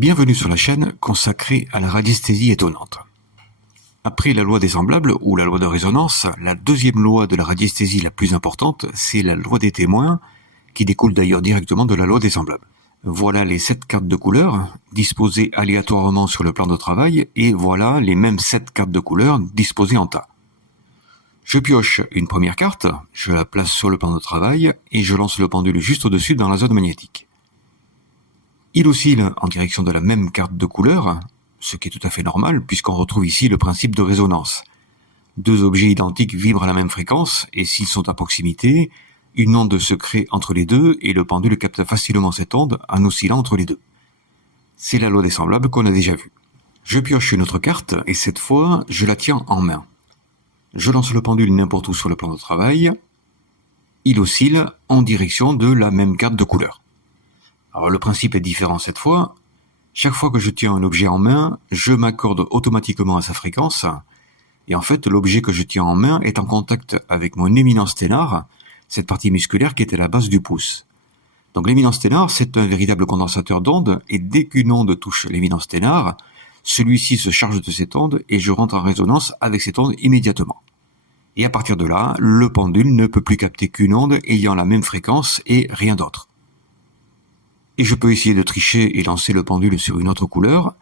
Bienvenue sur la chaîne consacrée à la radiesthésie étonnante. Après la loi des semblables ou la loi de résonance, la deuxième loi de la radiesthésie la plus importante, c'est la loi des témoins, qui découle d'ailleurs directement de la loi des semblables. Voilà les 7 cartes de couleurs disposées aléatoirement sur le plan de travail et voilà les mêmes 7 cartes de couleurs disposées en tas. Je pioche une première carte, je la place sur le plan de travail et je lance le pendule juste au-dessus dans la zone magnétique. Il oscille en direction de la même carte de couleur, ce qui est tout à fait normal puisqu'on retrouve ici le principe de résonance. Deux objets identiques vibrent à la même fréquence et s'ils sont à proximité, une onde se crée entre les deux et le pendule capte facilement cette onde en oscillant entre les deux. C'est la loi des semblables qu'on a déjà vue. Je pioche une autre carte et cette fois, je la tiens en main. Je lance le pendule n'importe où sur le plan de travail. Il oscille en direction de la même carte de couleur. Alors le principe est différent cette fois. Chaque fois que je tiens un objet en main, je m'accorde automatiquement à sa fréquence. Et en fait, l'objet que je tiens en main est en contact avec mon éminence sténar, cette partie musculaire qui est à la base du pouce. Donc l'éminence sténar, c'est un véritable condensateur d'ondes, et dès qu'une onde touche l'éminence sténar, celui-ci se charge de cette onde et je rentre en résonance avec cette onde immédiatement. Et à partir de là, le pendule ne peut plus capter qu'une onde ayant la même fréquence et rien d'autre. Et je peux essayer de tricher et lancer le pendule sur une autre couleur.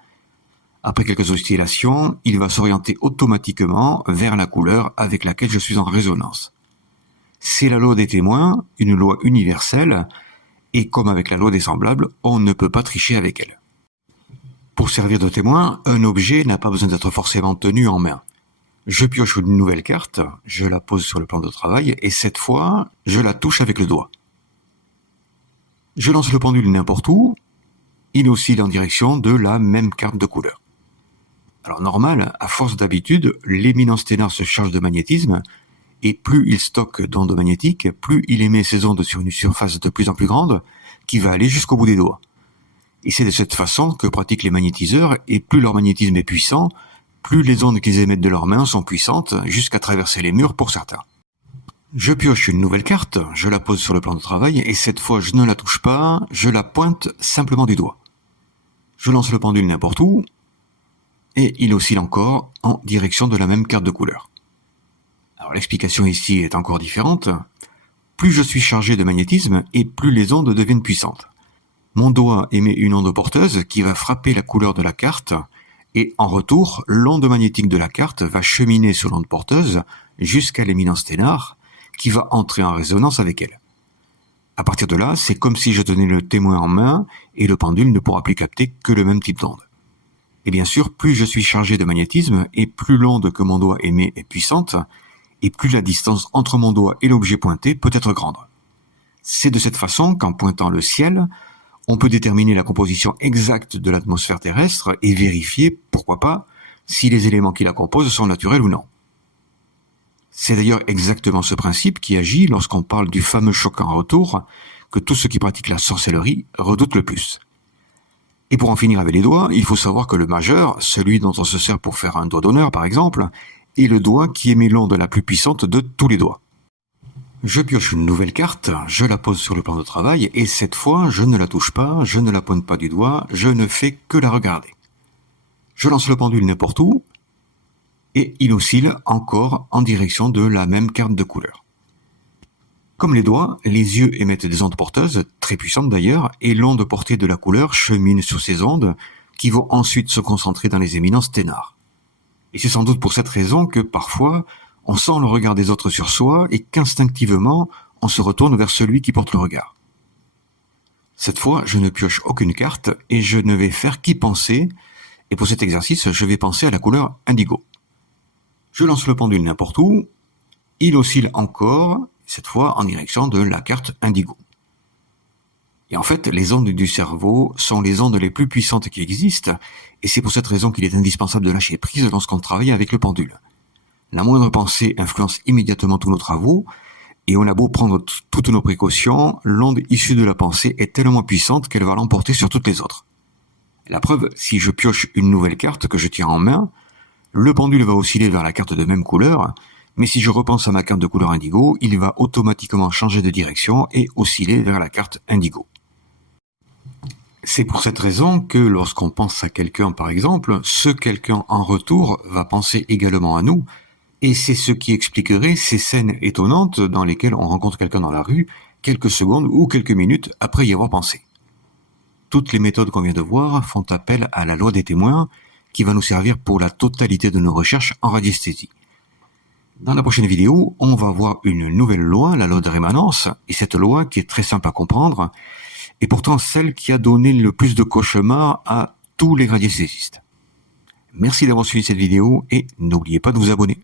Après quelques oscillations, il va s'orienter automatiquement vers la couleur avec laquelle je suis en résonance. C'est la loi des témoins, une loi universelle, et comme avec la loi des semblables, on ne peut pas tricher avec elle. Pour servir de témoin, un objet n'a pas besoin d'être forcément tenu en main. Je pioche une nouvelle carte, je la pose sur le plan de travail, et cette fois, je la touche avec le doigt. Je lance le pendule n'importe où, il oscille en direction de la même carte de couleur. Alors normal, à force d'habitude, l'éminence sténar se charge de magnétisme, et plus il stocke d'ondes magnétiques, plus il émet ces ondes sur une surface de plus en plus grande, qui va aller jusqu'au bout des doigts. Et c'est de cette façon que pratiquent les magnétiseurs, et plus leur magnétisme est puissant, plus les ondes qu'ils émettent de leurs mains sont puissantes, jusqu'à traverser les murs pour certains. Je pioche une nouvelle carte, je la pose sur le plan de travail, et cette fois je ne la touche pas, je la pointe simplement du doigt. Je lance le pendule n'importe où, et il oscille encore en direction de la même carte de couleur. Alors l'explication ici est encore différente. Plus je suis chargé de magnétisme, et plus les ondes deviennent puissantes. Mon doigt émet une onde porteuse qui va frapper la couleur de la carte, et en retour, l'onde magnétique de la carte va cheminer sur l'onde porteuse jusqu'à l'éminence sténar, qui va entrer en résonance avec elle. À partir de là, c'est comme si je tenais le témoin en main, et le pendule ne pourra plus capter que le même type d'onde. Et bien sûr, plus je suis chargé de magnétisme, et plus l'onde que mon doigt émet est puissante, et plus la distance entre mon doigt et l'objet pointé peut être grande. C'est de cette façon qu'en pointant le ciel, on peut déterminer la composition exacte de l'atmosphère terrestre et vérifier, pourquoi pas, si les éléments qui la composent sont naturels ou non. C'est d'ailleurs exactement ce principe qui agit lorsqu'on parle du fameux choc en retour que tous ceux qui pratiquent la sorcellerie redoutent le plus. Et pour en finir avec les doigts, il faut savoir que le majeur, celui dont on se sert pour faire un doigt d'honneur par exemple, est le doigt qui émet l'onde la plus puissante de tous les doigts. Je pioche une nouvelle carte, je la pose sur le plan de travail et cette fois je ne la touche pas, je ne la pointe pas du doigt, je ne fais que la regarder. Je lance le pendule n'importe où et il oscille encore en direction de la même carte de couleur. Comme les doigts, les yeux émettent des ondes porteuses, très puissantes d'ailleurs, et l'onde portée de la couleur chemine sur ces ondes qui vont ensuite se concentrer dans les éminences sténar. Et c'est sans doute pour cette raison que parfois on sent le regard des autres sur soi et qu'instinctivement on se retourne vers celui qui porte le regard. Cette fois, je ne pioche aucune carte et je ne vais faire qu'y penser, et pour cet exercice, je vais penser à la couleur indigo. Je lance le pendule n'importe où, il oscille encore, cette fois en direction de la carte indigo. Et en fait, les ondes du cerveau sont les ondes les plus puissantes qui existent, et c'est pour cette raison qu'il est indispensable de lâcher prise lorsqu'on travaille avec le pendule. La moindre pensée influence immédiatement tous nos travaux, et on a beau prendre toutes nos précautions, l'onde issue de la pensée est tellement puissante qu'elle va l'emporter sur toutes les autres. La preuve, si je pioche une nouvelle carte que je tiens en main, le pendule va osciller vers la carte de même couleur, mais si je repense à ma carte de couleur indigo, il va automatiquement changer de direction et osciller vers la carte indigo. C'est pour cette raison que lorsqu'on pense à quelqu'un, par exemple, ce quelqu'un en retour va penser également à nous, et c'est ce qui expliquerait ces scènes étonnantes dans lesquelles on rencontre quelqu'un dans la rue quelques secondes ou quelques minutes après y avoir pensé. Toutes les méthodes qu'on vient de voir font appel à la loi des témoins, qui va nous servir pour la totalité de nos recherches en radiesthésie. Dans la prochaine vidéo, on va voir une nouvelle loi, la loi de rémanence, et cette loi qui est très simple à comprendre, est pourtant celle qui a donné le plus de cauchemars à tous les radiesthésistes. Merci d'avoir suivi cette vidéo et n'oubliez pas de vous abonner.